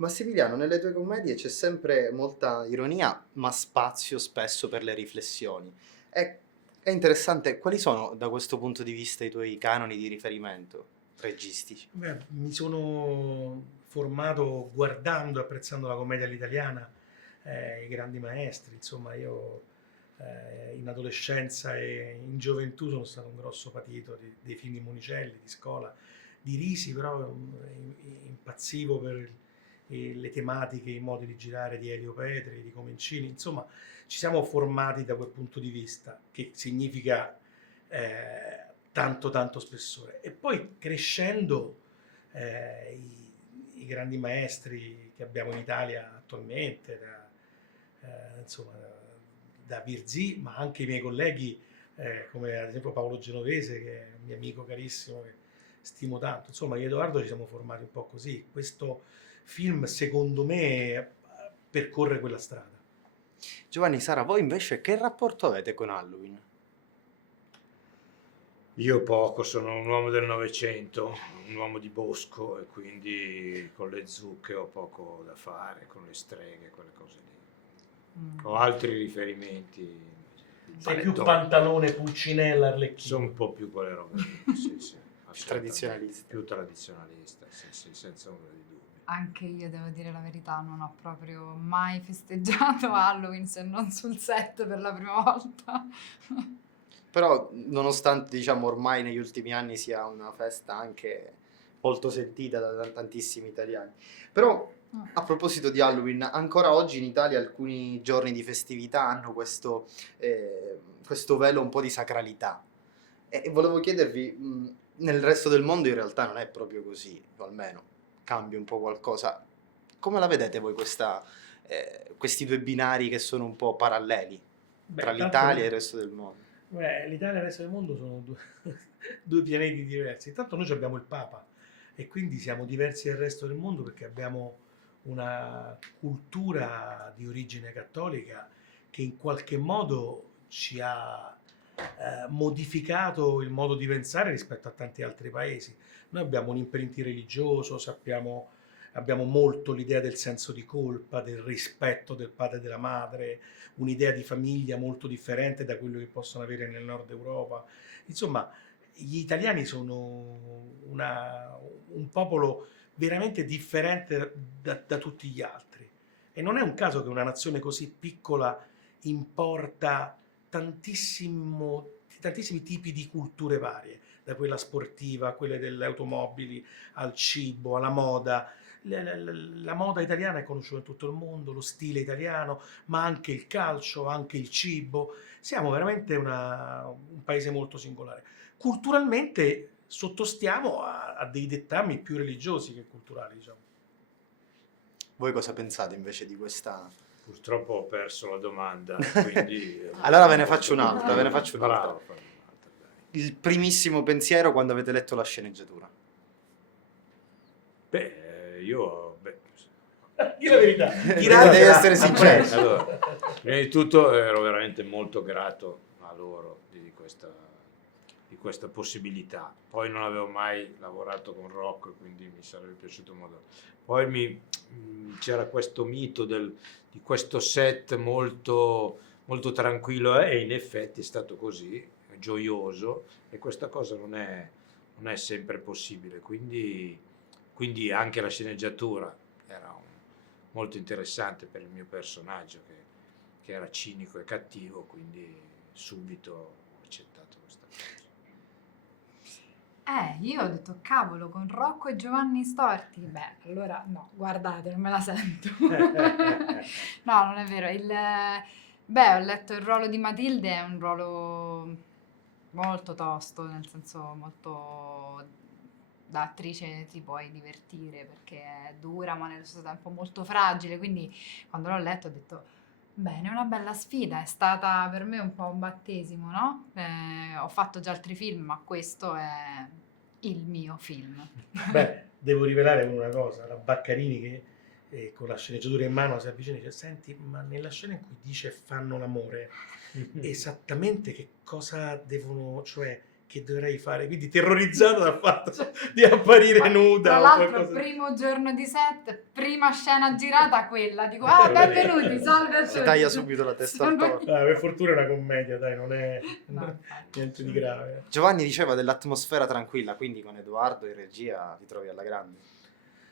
Massimiliano, nelle tue commedie c'è sempre molta ironia, ma spazio spesso per le riflessioni. È interessante, quali sono da questo punto di vista i tuoi canoni di riferimento registici? Beh, mi sono formato guardando e apprezzando la commedia all'italiana, i grandi maestri, insomma io in adolescenza e in gioventù sono stato un grosso patito dei film di Monicelli, di Scola, di Risi, però impazzivo per le tematiche, i modi di girare di Elio Petri, di Comencini, insomma ci siamo formati da quel punto di vista, che significa tanto tanto spessore. E poi crescendo i grandi maestri che abbiamo in Italia attualmente, insomma, da Virzì, ma anche i miei colleghi, come ad esempio Paolo Genovese, che è un mio amico carissimo, che stimo tanto. Insomma, io e Edoardo ci siamo formati un po' così. Questo film, secondo me, percorre quella strada. Giovanni, Sara, voi invece che rapporto avete con Halloween? Io poco, sono un uomo del Novecento, un uomo di bosco e quindi con le zucche ho poco da fare, con le streghe, quelle cose lì. Ho altri riferimenti. Sei più pantalone, pulcinella, arlecchino. Sono un po' più quelle robe lì, sì, sì, assolutamente. Tradizionalista. Più tradizionalista, sì, sì, senza ombra di dubbio. Anche io devo dire la verità, non ho proprio mai festeggiato Halloween se non sul set per la prima volta. Però, nonostante, diciamo, ormai negli ultimi anni sia una festa anche molto sentita da tantissimi italiani. Però, a proposito di Halloween, ancora oggi in Italia alcuni giorni di festività hanno questo velo un po' di sacralità. E volevo chiedervi, nel resto del mondo in realtà non è proprio così, o almeno cambia un po' qualcosa. Come la vedete voi questi due binari che sono un po' paralleli tra l'Italia e il resto del mondo? L'Italia e il resto del mondo sono due pianeti diversi. Intanto noi abbiamo il Papa e quindi siamo diversi dal resto del mondo perché abbiamo una cultura di origine cattolica che in qualche modo ci ha modificato il modo di pensare rispetto a tanti altri paesi. Noi abbiamo un imprinting religioso, abbiamo molto l'idea del senso di colpa, del rispetto del padre e della madre, un'idea di famiglia molto differente da quello che possono avere nel nord Europa. Insomma, gli italiani sono un popolo veramente differente da tutti gli altri. E non è un caso che una nazione così piccola importa tantissimi tipi di culture varie, da quella sportiva a quelle delle automobili, al cibo, alla moda. La moda italiana è conosciuta in tutto il mondo, lo stile italiano, ma anche il calcio, anche il cibo. Siamo veramente un paese molto singolare. Culturalmente sottostiamo a dei dettami più religiosi che culturali, diciamo. Voi cosa pensate invece di questa... Purtroppo ho perso la domanda, quindi... Allora ve ne faccio un'altra, Bravo, fammi un'altra, dai. Il primissimo pensiero quando avete letto la sceneggiatura? Io... Dì la verità. Devi essere sincero. Allora, prima di tutto ero veramente molto grato a loro di questa possibilità. Poi non avevo mai lavorato con Rocco, quindi mi sarebbe piaciuto molto. Poi c'era questo mito di questo set molto, molto tranquillo e in effetti è stato così, gioioso, e questa cosa non è sempre possibile. Quindi anche la sceneggiatura era molto interessante per il mio personaggio che era cinico e cattivo, quindi subito ho accettato questa cosa. Io ho detto, cavolo, con Rocco e Giovanni Storti. Beh, allora no, guardate, non me la sento. No, non è vero. Ho letto il ruolo di Matilde, è un ruolo molto tosto, nel senso molto... Da attrice ti puoi divertire perché è dura ma nello stesso tempo molto fragile, quindi quando l'ho letto ho detto bene, è una bella sfida, è stata per me un po' un battesimo, no? Ho fatto già altri film, ma questo è il mio film. Beh, devo rivelare una cosa, la Baccarini che con la sceneggiatura in mano si avvicina e dice senti, ma nella scena in cui dice fanno l'amore, esattamente che cosa devono, cioè che dovrei fare? Quindi terrorizzato dal fatto di apparire nuda. Tra o l'altro, qualcosa. primo giorno di set, prima scena girata quella. Dico, benvenuti, salve a tutti. Si taglia subito la testa al Sono toro. Ah, per fortuna è una commedia, dai, non è No, infatti. niente di grave. Giovanni diceva dell'atmosfera tranquilla, quindi con Edoardo in regia ti trovi alla grande.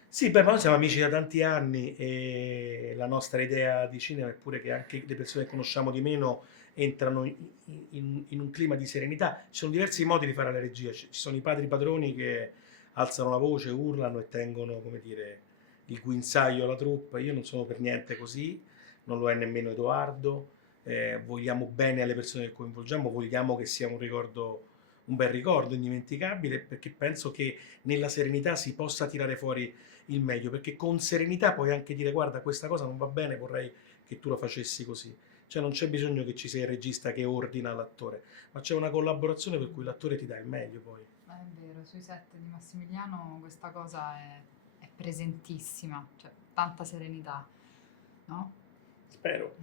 Sì, beh, ma noi siamo amici da tanti anni e la nostra idea di cinema è pure che anche le persone che conosciamo di meno entrano in un clima di serenità. Ci sono diversi modi di fare la regia, ci sono i padri padroni che alzano la voce, urlano e tengono, come dire, il guinzaglio alla troupe. Io non sono per niente così, non lo è nemmeno Edoardo. Vogliamo bene alle persone che coinvolgiamo, vogliamo che sia un ricordo, un bel ricordo, indimenticabile, perché penso che nella serenità si possa tirare fuori il meglio, perché con serenità puoi anche dire guarda questa cosa non va bene, vorrei che tu la facessi così. Cioè non c'è bisogno che ci sia il regista che ordina l'attore, ma c'è una collaborazione per cui l'attore ti dà il meglio poi. È vero, sui set di Massimiliano questa cosa è presentissima, cioè tanta serenità, no? Spero.